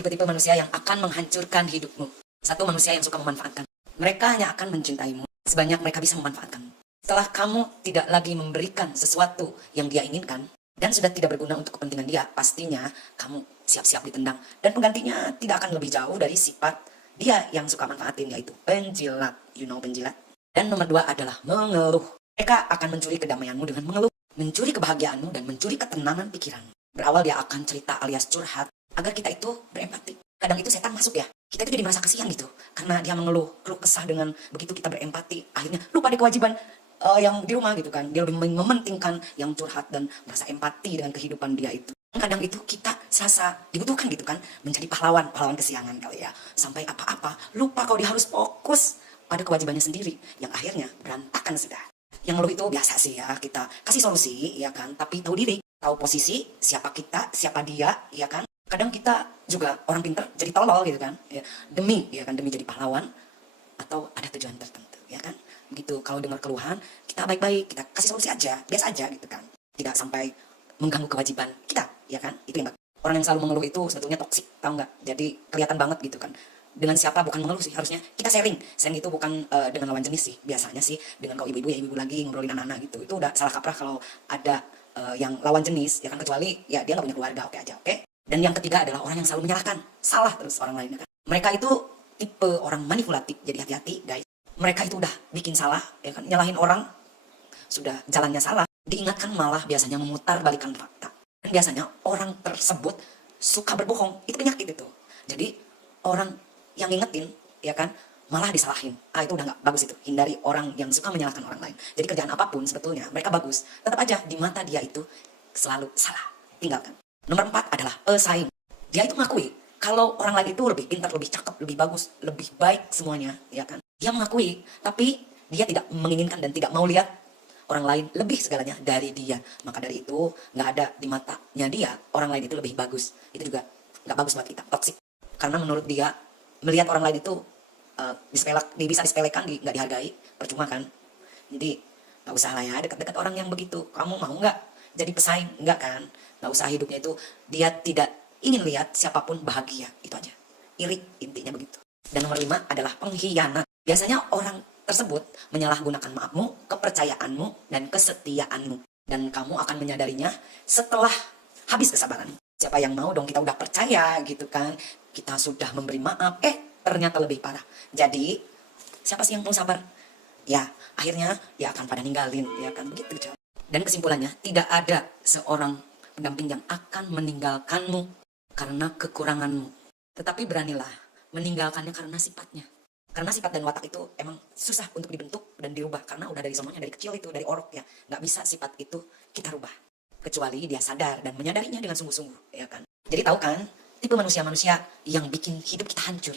tipe-tipe manusia yang akan menghancurkan hidupmu. Satu, manusia yang suka memanfaatkan. Mereka hanya akan mencintaimu sebanyak mereka bisa memanfaatkanmu. Setelah kamu tidak lagi memberikan sesuatu yang dia inginkan, dan sudah tidak berguna untuk kepentingan dia, pastinya kamu siap-siap ditendang. Dan penggantinya tidak akan lebih jauh dari sifat dia yang suka manfaatin, yaitu penjilat. You know penjilat? Dan nomor dua adalah mengeluh. Mereka akan mencuri kedamaianmu dengan mengeluh, mencuri kebahagiaanmu dan mencuri ketenangan pikiran. Berawal dia akan cerita alias curhat, agar kita itu berempati. Kadang itu setan masuk ya, kita itu jadi merasa kasihan gitu, karena dia mengeluh, keluh kesah. Dengan begitu kita berempati, akhirnya lupa deh kewajiban yang di rumah gitu kan. Dia lebih mementingkan yang curhat dan merasa empati dengan kehidupan dia itu. Kadang itu kita serasa dibutuhkan gitu kan, menjadi pahlawan kesiangan kali ya. Sampai apa-apa, lupa kalau dia harus fokus pada kewajibannya sendiri, yang akhirnya berantakan sudah. Yang ngeluh itu biasa sih ya, kita kasih solusi ya kan, tapi tahu diri, tahu posisi, siapa kita, siapa dia ya kan. Kadang kita juga orang pinter jadi tolol gitu kan, ya, demi jadi pahlawan atau ada tujuan tertentu ya kan. Begitu kalau dengar keluhan, kita baik-baik, kita kasih solusi aja, biasa aja gitu kan. Tidak sampai mengganggu kewajiban kita ya kan. Itu yang orang yang selalu mengeluh itu sebetulnya toksik, tahu nggak? Jadi kelihatan banget gitu kan. Dengan siapa bukan mengeluh sih, harusnya kita sharing. Sharing itu bukan dengan lawan jenis sih, biasanya sih dengan kalau ibu-ibu ya ibu lagi ngobrolin anak-anak gitu. Itu udah salah kaprah kalau ada yang lawan jenis ya kan, kecuali ya dia nggak punya keluarga, oke aja, oke. Dan yang ketiga adalah orang yang selalu menyalahkan, salah terus orang lain ya kan. Mereka itu tipe orang manipulatif, jadi hati-hati guys. Mereka itu udah bikin salah ya kan, nyalahin orang, sudah jalannya salah, diingatkan malah biasanya memutar balikan fakta. Dan biasanya orang tersebut suka berbohong, itu penyakit itu. Jadi orang yang ngingetin ya kan malah disalahin, itu udah nggak bagus. Itu hindari orang yang suka menyalahkan orang lain. Jadi kerjaan apapun sebetulnya mereka bagus, tetap aja di mata dia itu selalu salah, tinggalkan. Nomor 4 adalah pesaing. Dia itu mengakui kalau orang lain itu lebih pintar, lebih cakep, lebih bagus, lebih baik semuanya ya kan. Dia mengakui, tapi dia tidak menginginkan dan tidak mau lihat orang lain lebih segalanya dari dia. Maka dari itu nggak ada di matanya dia orang lain itu lebih bagus. Itu juga nggak bagus buat kita, toksik. Karena menurut dia melihat orang lain itu bisa disepelekan, nggak dihargai, percuma kan. Jadi nggak usah lah ya dekat-dekat orang yang begitu. Kamu mau nggak jadi pesaing? Nggak kan. Nggak usah, hidupnya itu dia tidak ingin lihat siapapun bahagia, itu aja. Iri, intinya begitu. Dan nomor 5 adalah pengkhianat. Biasanya orang tersebut menyalahgunakan maafmu, kepercayaanmu, dan kesetiaanmu. Dan kamu akan menyadarinya setelah habis kesabaran. Siapa yang mau dong, kita udah percaya gitu kan, kita sudah memberi maaf, ternyata lebih parah. Jadi siapa sih yang mau sabar? Ya akhirnya dia akan pada ninggalin ya kan, begitu coy. Dan kesimpulannya, tidak ada seorang pendamping yang akan meninggalkanmu karena kekuranganmu. Tetapi beranilah meninggalkannya karena sifatnya. Karena sifat dan watak itu emang susah untuk dibentuk dan dirubah. Karena udah dari sononya, dari kecil itu, dari orok ya. Nggak bisa sifat itu kita rubah. Kecuali dia sadar dan menyadarinya dengan sungguh-sungguh ya kan. Jadi tahu kan, tipe manusia-manusia yang bikin hidup kita hancur.